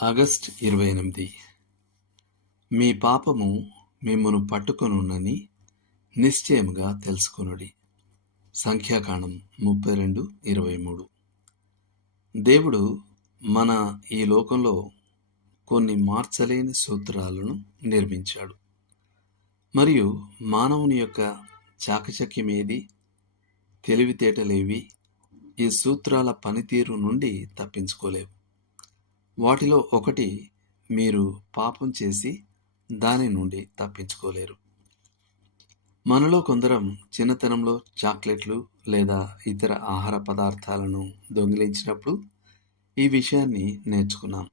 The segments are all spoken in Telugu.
ఆగస్ట్ 28. మీ పాపము మిమ్మును పట్టుకొనున్నని నిశ్చయముగా తెలుసుకొనుడి. సంఖ్యాకాండం 32:23. దేవుడు మన ఈ లోకంలో కొన్ని మార్చలేని సూత్రాలను నిర్మించాడు. మరియు మానవుని యొక్క చాకచక్యమేది, తెలివితేటలేవి ఈ సూత్రాల పనితీరు నుండి తప్పించుకోలేవు. వాటిలో ఒకటి, మీరు పాపం చేసి దాని నుండి తప్పించుకోలేరు. మనలో కొందరం చిన్నతనంలో చాక్లెట్లు లేదా ఇతర ఆహార పదార్థాలను దొంగిలించినప్పుడు ఈ విషయాన్ని నేర్చుకున్నాం.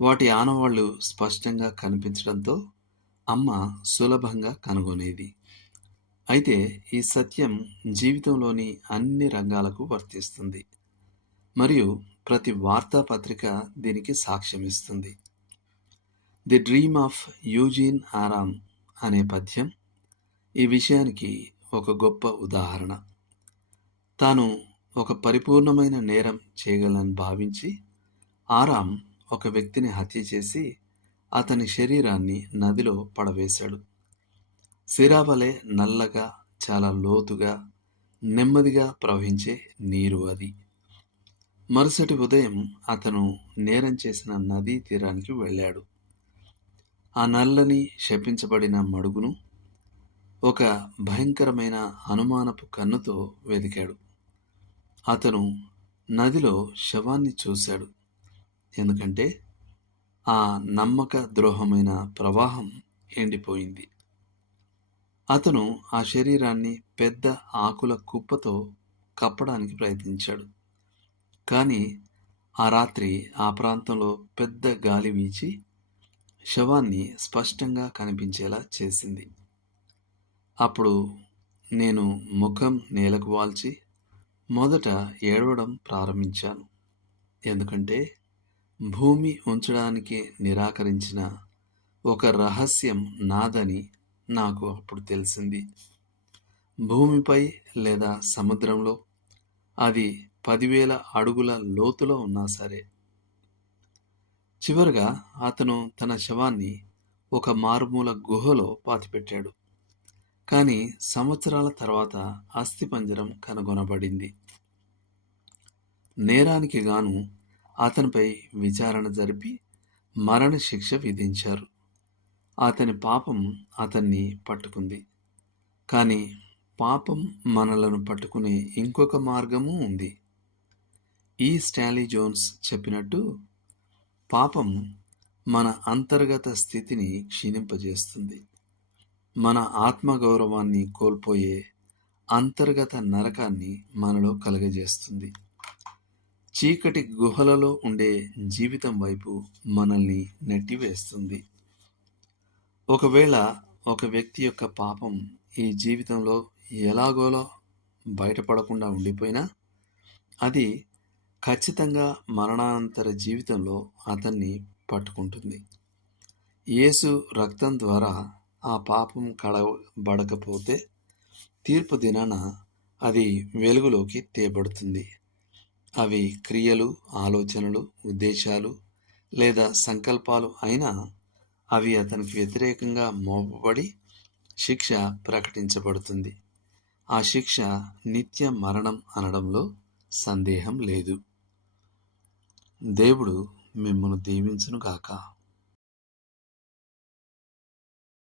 వాటి ఆనవాళ్లు స్పష్టంగా కనిపించడంతో అమ్మ సులభంగా కనుగొనేది. అయితే ఈ సత్యం జీవితంలోని అన్ని రంగాలకు వర్తిస్తుంది మరియు ప్రతి వార్తాపత్రిక దీనికి సాక్ష్యమిస్తుంది. ది డ్రీమ్ ఆఫ్ యూజీన్ ఆరామ్ అనే పద్యం ఈ విషయానికి ఒక గొప్ప ఉదాహరణ. తాను ఒక పరిపూర్ణమైన నేరం చేయగలని భావించి ఆరామ్ ఒక వ్యక్తిని హత్య చేసి అతని శరీరాన్ని నదిలో పడవేశాడు. సిరావలే నల్లగా, చాలా లోతుగా, నెమ్మదిగా ప్రవహించే నీరు అది. మరుసటి ఉదయం అతను నేరం చేసిన నదీ తీరానికి వెళ్ళాడు. ఆ నల్లని శపించబడిన మడుగును ఒక భయంకరమైన అనుమానపు కన్నుతో వెదికాడు. అతను నదిలో శవాన్ని చూశాడు, ఎందుకంటే ఆ నమ్మక ద్రోహమైన ప్రవాహం ఎండిపోయింది. అతను ఆ శరీరాన్ని పెద్ద ఆకుల కుప్పతో కప్పడానికి ప్రయత్నించాడు. కానీ ఆ రాత్రి ఆ ప్రాంతంలో పెద్ద గాలి వీచి శవాన్ని స్పష్టంగా కనిపించేలా చేసింది. అప్పుడు నేను ముఖం నేలకు వాల్చి మొదట ఏడవడం ప్రారంభించాను, ఎందుకంటే భూమి ఉంచడానికి నిరాకరించిన ఒక రహస్యం నాదని నాకు అప్పుడు తెలిసింది. భూమిపై లేదా సముద్రంలో అది 10,000 అడుగుల లోతులో ఉన్నా సరే. చివరగా అతను తన శవాన్ని ఒక మారుమూల గుహలో పాతిపెట్టాడు. కానీ సంవత్సరాల తర్వాత అస్థిపంజరం కనుగొనబడింది. నేరానికి గాను అతనిపై విచారణ జరిపి మరణశిక్ష విధించారు. అతని పాపం అతన్ని పట్టుకుంది. కానీ పాపం మనలను పట్టుకునే ఇంకొక మార్గము ఉంది. ఈ స్టాన్లీ జోన్స్ చెప్పినట్టు, పాపం మన అంతర్గత స్థితిని క్షీణింపజేస్తుంది. మన ఆత్మగౌరవాన్ని కోల్పోయే అంతర్గత నరకాన్ని మనలో కలుగజేస్తుంది. చీకటి గుహలలో ఉండే జీవితం వైపు మనల్ని నెట్టివేస్తుంది. ఒకవేళ ఒక వ్యక్తి యొక్క పాపం ఈ జీవితంలో ఎలాగోలా బయటపడకుండా ఉండిపోయినా, అది ఖచ్చితంగా మరణానంతర జీవితంలో అతన్ని పట్టుకుంటుంది. యేసు రక్తం ద్వారా ఆ పాపం కడగబడకపోతే తీర్పు దినాన అది వెలుగులోకి తేబడుతుంది. అవి క్రియలు, ఆలోచనలు, ఉద్దేశాలు లేదా సంకల్పాలు అయినా అవి అతనికి వ్యతిరేకంగా మోపబడి శిక్ష ప్రకటించబడుతుంది. ఆ శిక్ష నిత్య మరణం అనడంలో సందేహం లేదు. దేవుడు మిమ్మును దీవించునుగాక.